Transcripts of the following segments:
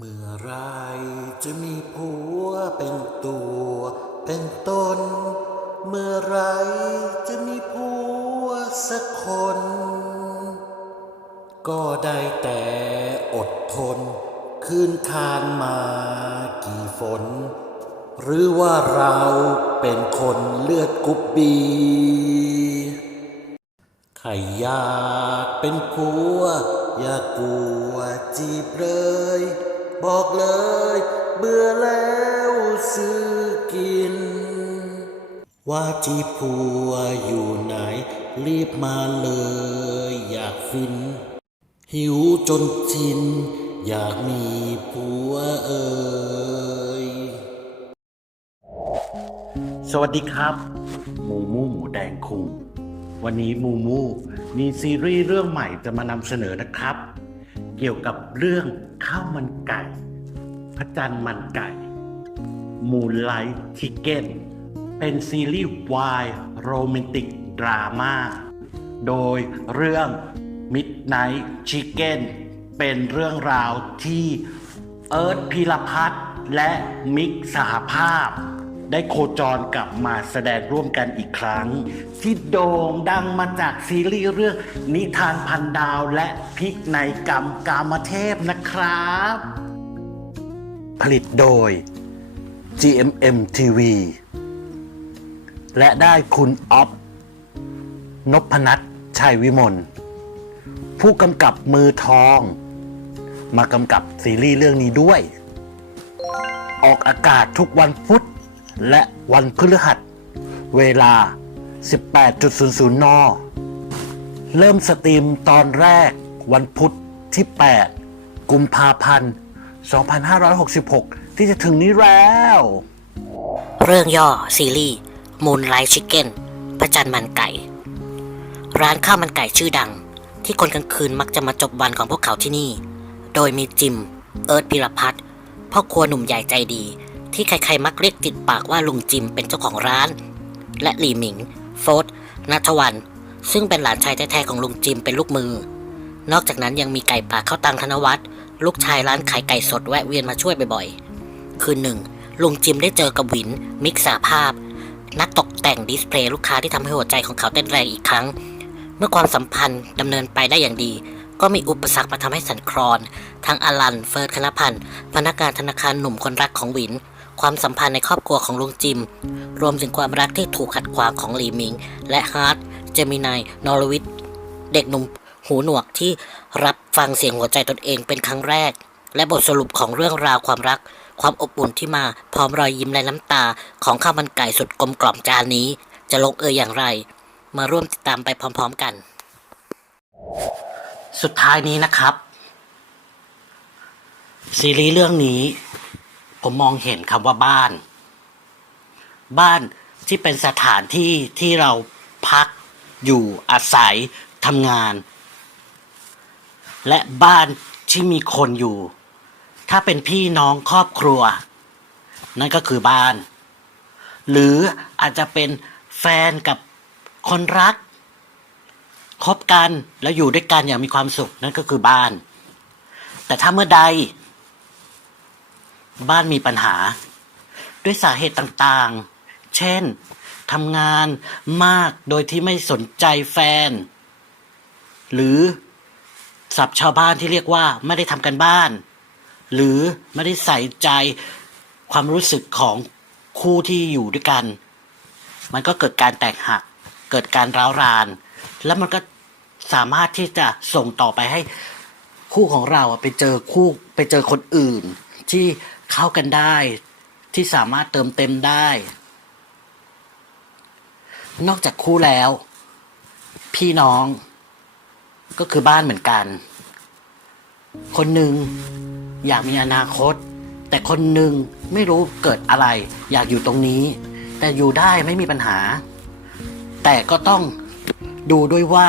เมื่อไรจะมีผัวเป็นตัวเป็นตน เมื่อไรจะมีผัวสักคน ก็ได้แต่อดทน คืนคานมากี่ฝน หรือว่าเราเป็นคนเลือดกุบบีใครอยากเป็นผัว อย่ากลัวจีบเลย บอกเลย เบื่อแล้วซื้อกิน ว่าจีบผัวอยู่ไหน รีบมาเลย อยากฟิน หิวจนชิน อยากมีผัวเอ่ยสวัสดีครับ หมูมูหมูแดงคุงวันนี้มูมูมีซีรีส์เรื่องใหม่จะมานำเสนอนะครับ เกี่ยวกับเรื่องข้าวมันไก่ พระจันทร์มันไก่มูนไลท์ทิเก้นเป็นซีรีส์วายโรแมนติกดราม่าโดยเรื่อง Midnight Chicken เป็นเรื่องราวที่เอิร์ธพิรพัฒน์และมิกสหภาพ ได้โคจรกลับมาแสดงร่วมกันอีกครั้ง ที่โด่งดังมาจากซีรีส์เรื่องนิทานพันดาวและพิกในกรรมกามเทพนะครับ ผลิตโดย GMM TV และได้คุณอ๊อฟนพนัทชัยวิมลผู้กำกับมือทอง มากำกับซีรีส์เรื่องนี้ด้วย ออกอากาศทุกวันพุธ และวันพฤหัส เวลา 18.00 น เริ่มสตรีมตอนแรกวันพุธที่ 8 กุมภาพันธ์ 2566 ที่จะถึงนี้แล้ว เรื่องย่อซีรีส์ Moonlight Chicken พระจันทร์มันไก่ ร้านข้าวมันไก่ชื่อดัง ที่คนกลางคืนมักจะมาจบวันของพวกเขาที่นี่ โดยมีจิม เอิร์ธพิรพัฒน์พ่อครัวหนุ่มใหญ่ใจดี ที่ใครๆมักเรียกติดปากว่าลุงจิมเป็นเจ้าของร้าน และหลี่หมิง โฟดนัทวัน ซึ่งเป็นหลานชายแท้ๆของลุงจิมเป็นลูกมือ นอกจากนั้นยังมีไก่ป่าเข้าตังธนวัฒน์ลูกชายร้านขายไก่สดแวะเวียนมาช่วยบ่อยๆ คืนหนึ่งลุงจิมได้เจอกับวิน มิกสาภาพ นักตกแต่งดิสเพลย์ลูกค้าที่ทำให้หัวใจของเขาเต้นแรงอีกครั้ง เมื่อความสัมพันธ์ดำเนินไปได้อย่างดี ก็มีอุปสรรคมาทำให้สั่นคลอน ทั้งอลัน เฟิร์สคณพันธ์พนักงานธนาคารหนุ่มคนรักของวิน ความสัมพันธ์ในครอบครัวของลุงจิม รวมถึงความรักที่ถูกขัดขวางของหลีหมิง และฮาร์ดเจมินายนอรวิทเด็กหนุ่มหูหนวกที่รับฟังเสียงหัวใจตนเองเป็นครั้งแรก และบทสรุปของเรื่องราวความรัก ความอบอุ่นที่มาพร้อมรอยยิ้มและน้ำตา ของข้าวมันไก่สุดกลมกล่อมจานนี้ จะลงเอยอย่างไร มาร่วมติดตามไปพร้อม ๆกัน สุดท้ายนี้นะครับ ซีรีส์เรื่องนี้ ผมมองเห็นคำว่าบ้าน บ้านที่เป็นสถานที่ที่เราพักอยู่อาศัยทำงาน และบ้านที่มีคนอยู่ ถ้าเป็นพี่น้องครอบครัว นั่นก็คือบ้าน หรืออาจจะเป็นแฟนกับคนรักคบกันแล้วอยู่ด้วยกันอย่างมีความสุขนั่นก็คือบ้าน แต่ถ้าเมื่อใด บ้านมีปัญหา ด้วยสาเหตุต่างๆ เช่นทำงานมากโดยที่ไม่สนใจแฟน หรือศัพท์ชาวบ้านที่เรียกว่าไม่ได้ทำกันบ้าน หรือไม่ได้ใส่ใจความรู้สึกของคู่ที่อยู่ด้วยกัน มันก็เกิดการแตกหัก เกิดการร้าวราน แล้วมันก็สามารถที่จะส่งต่อไปให้คู่ของเราไปเจอคู่ไปเจอคนอื่นที่ เข้ากันได้ที่สามารถเติมเต็มได้ นอกจากคู่แล้ว พี่น้องก็คือบ้านเหมือนกัน คนหนึ่งอยากมีอนาคต แต่คนหนึ่งไม่รู้เกิดอะไร อยากอยู่ตรงนี้ แต่อยู่ได้ไม่มีปัญหา แต่ก็ต้องดูด้วยว่า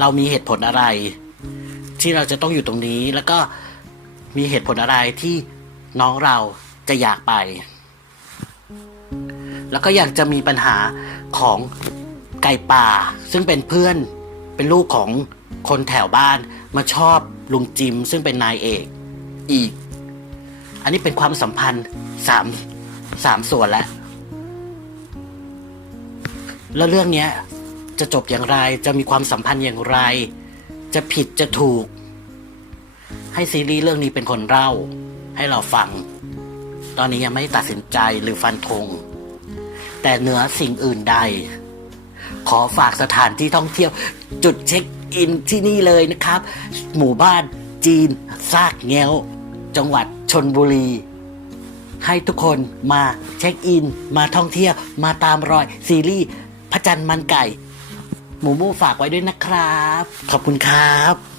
เรามีเหตุผลอะไร ที่เราจะต้องอยู่ตรงนี้แล้วก็มีเหตุผลอะไรที่ น้องเราจะอยากไป แล้วก็อยากจะมีปัญหาของไก่ป่า ซึ่งเป็นเพื่อนเป็นลูกของคนแถวบ้านมาชอบลุงจิม ซึ่งเป็นนายเอกอีก อันนี้เป็นความสัมพันธ์สามสามส่วนแล้วแล้วเรื่องนี้จะจบอย่างไรจะมีความสัมพันธ์อย่างไร จะผิดจะถูก ให้ซีรีส์เรื่องนี้เป็นคนเล่า ให้เราฟัง ตอนนี้ยังไม่ตัดสินใจหรือฟันธง แต่เหนือสิ่งอื่นใด ขอฝากสถานที่ท่องเที่ยว จุดเช็คอินที่นี่เลยนะครับ หมู่บ้านจีนซากแง้วจังหวัดชนบุรี ให้ทุกคนมาเช็คอิน มาท่องเที่ยว มาตามรอยซีรีส์พระจันทร์มันไก่ หมูมูฝากไว้ด้วยนะครับ ขอบคุณครับ